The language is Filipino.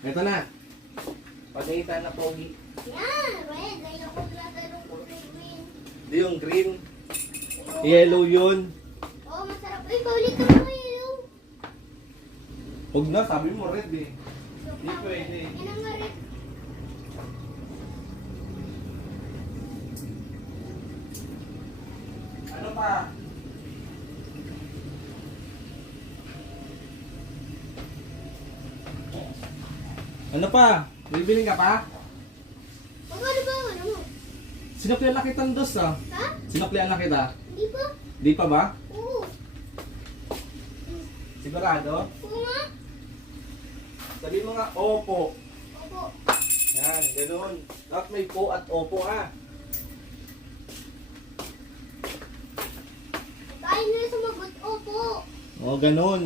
Ito na. Pagkita na pogi. Yan, red. Ayoko lalaro ko green. Di yung green. Yellow yun. Oh, masarap. Uy, paulit ka mo yellow. Huwag na, sabi mo red eh. Di pwede. Yan ang nga red. Ano pa? Ano pa? Bibiling ka pa? Ano ba? Ano mo? Sinuklian na kita dos ah. Ha? Sinuklian na kita. Hindi pa? Di pa ba? Oo. Sigurado? Oo nga. Sabi mo nga, opo. Opo. Yan, ganoon. Dapat may po at opo ah. Tayo na sumagot. Opo. O, ganoon.